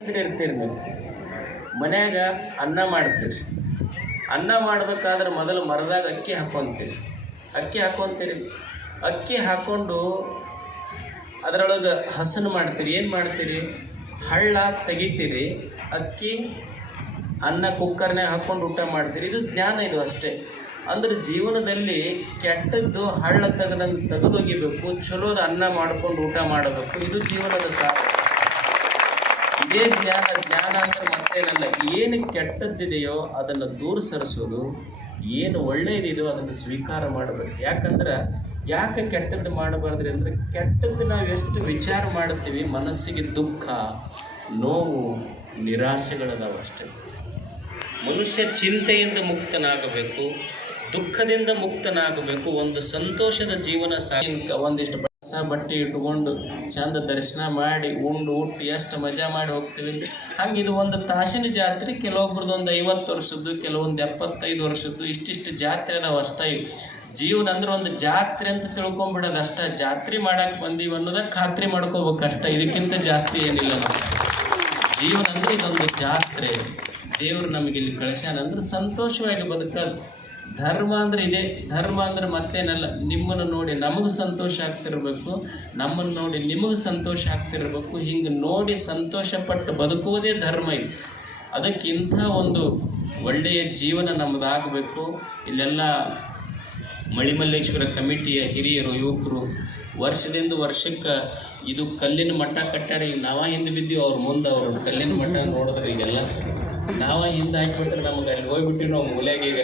ಅಂದ್ರೆ ಇರ್ತೀರಿ ನೀವು ಮನ್ಯಾಗ ಅನ್ನ ಮಾಡ್ತೀರಿ. ಅನ್ನ ಮಾಡ್ಬೇಕಾದ್ರೆ ಮೊದಲು ಮರದಾಗ ಅಕ್ಕಿ ಹಾಕ್ಕೊಂತೀರಿ ಅಕ್ಕಿ ಹಾಕ್ಕೊಂತೀರಿ ಅಕ್ಕಿ ಹಾಕ್ಕೊಂಡು ಅದರೊಳಗೆ ಹಸನು ಮಾಡ್ತೀರಿ. ಏನು ಮಾಡ್ತೀರಿ? ಹಳ್ಳ ತೆಗಿತೀರಿ. ಅಕ್ಕಿ ಅನ್ನ ಕುಕ್ಕರ್ನಾಗ ಹಾಕ್ಕೊಂಡು ಊಟ ಮಾಡ್ತೀರಿ. ಇದು ಜ್ಞಾನ ಇದು ಅಷ್ಟೇ. ಅಂದ್ರೆ ಜೀವನದಲ್ಲಿ ಕೆಟ್ಟದ್ದು ಹಳ್ಳ ತೆಗೆದಂಗೆ ತೆಗೆದೊಗಿಬೇಕು. ಚಲೋದು ಅನ್ನ ಮಾಡ್ಕೊಂಡು ಊಟ ಮಾಡಬೇಕು. ಇದು ಜೀವನದ ಸಾರ ಇದೇ ಜ್ಞಾನ ಜ್ಞಾನ ಅಂದ್ರೆ ಮತ್ತೇನಲ್ಲ, ಏನು ಕೆಟ್ಟದ್ದಿದೆಯೋ ಅದನ್ನು ದೂರ ಸರಿಸೋದು, ಏನು ಒಳ್ಳೆಯದಿದೆಯೋ ಅದನ್ನು ಸ್ವೀಕಾರ ಮಾಡಬೇಕು. ಯಾಕಂದ್ರೆ ಯಾಕೆ ಕೆಟ್ಟದ್ದು ಮಾಡಬಾರ್ದ್ರಿ ಅಂದರೆ, ಕೆಟ್ಟದ್ದು ನಾವು ಎಷ್ಟು ವಿಚಾರ ಮಾಡ್ತೀವಿ ಮನಸ್ಸಿಗೆ ದುಃಖ, ನೋವು, ನಿರಾಶೆಗಳದಾವ ಅಷ್ಟೇ. ಮನುಷ್ಯ ಚಿಂತೆಯಿಂದ ಮುಕ್ತನಾಗಬೇಕು, ದುಃಖದಿಂದ ಮುಕ್ತನಾಗಬೇಕು, ಒಂದು ಸಂತೋಷದ ಜೀವನ ಸಾಯಂಕ ಒಂದಿಷ್ಟು ಹೊಸ ಬಟ್ಟೆ ಇಟ್ಕೊಂಡು ಚಂದ ದರ್ಶನ ಮಾಡಿ ಉಂಡು ಉಟ್ಟು ಎಷ್ಟು ಮಜಾ ಮಾಡಿ ಹೋಗ್ತೀವಿ ಹಂಗೆ ಇದು ಒಂದು ತಾಸಿನ ಜಾತ್ರೆ, ಕೆಲವೊಬ್ರದ್ದು ಒಂದು ಐವತ್ತು ವರ್ಷದ್ದು, ಕೆಲವೊಂದು ಎಪ್ಪತ್ತೈದು ವರ್ಷದ್ದು, ಇಷ್ಟಿಷ್ಟು ಜಾತ್ರೆ ಅದಾವೆ ಅಷ್ಟೇ. ಜೀವನ ಅಂದ್ರೆ ಒಂದು ಜಾತ್ರೆ ಅಂತ ತಿಳ್ಕೊಂಬಿಡೋದು ಅಷ್ಟ. ಜಾತ್ರೆ ಮಾಡಕ್ಕೆ ಬಂದೀವಿ ಅನ್ನೋದ ಖಾತ್ರಿ ಮಾಡ್ಕೋಬೇಕು ಅಷ್ಟ. ಇದಕ್ಕಿಂತ ಜಾಸ್ತಿ ಏನಿಲ್ಲ ನಾವು ಜೀವನ ಅಂದ್ರೆ ಇದೊಂದು ಜಾತ್ರೆ. ದೇವರು ನಮಗೆ ಇಲ್ಲಿ ಕಳಿಸ್ಯಾನ ಸಂತೋಷವಾಗಿ ಬದುಕೋದು. ಧರ್ಮ ಅಂದ್ರೆ ಇದೆ. ಧರ್ಮ ಅಂದ್ರೆ ಮತ್ತೇನಲ್ಲ. ನಿಮ್ಮನ್ನು ನೋಡಿ ನಮಗೆ ಸಂತೋಷ ಆಗ್ತಿರ್ಬೇಕು. ನಮ್ಮನ್ನು ನೋಡಿ ನಿಮಗೆ ಸಂತೋಷ ಆಗ್ತಿರ್ಬೇಕು. ಹಿಂಗೆ ನೋಡಿ ಸಂತೋಷಪಟ್ಟು ಬದುಕುವುದೇ ಧರ್ಮ ಇದು. ಅದಕ್ಕಿಂತ ಒಂದು ಒಳ್ಳೆಯ ಜೀವನ ನಮ್ಮದಾಗಬೇಕು ಇಲ್ಲೆಲ್ಲ ಮಳಿಮಲ್ಲೇಶ್ವರ ಕಮಿಟಿಯ ಹಿರಿಯರು, ಯುವಕರು, ವರ್ಷದಿಂದ ವರ್ಷಕ್ಕೆ ಇದು ಕಲ್ಲಿನ ಮಠ ಕಟ್ಟಾರ ಈಗ ನಾವ ಹಿಂದೆ ಬಿದ್ದೀವಿ, ಅವ್ರ ಮುಂದೆ ಅವರು ಕಲ್ಲಿನ ಮಠ ನೋಡಿದ್ರೆ ಈಗೆಲ್ಲ. ನಾವ ಹಿಂದೆ ಹಾಕಿಬಿಟ್ರೆ ನಮಗೆ ಅಲ್ಲಿ ಹೋಗ್ಬಿಟ್ಟಿವಿ ನಾವು ಮೂಲೆಗೆ ಈಗ.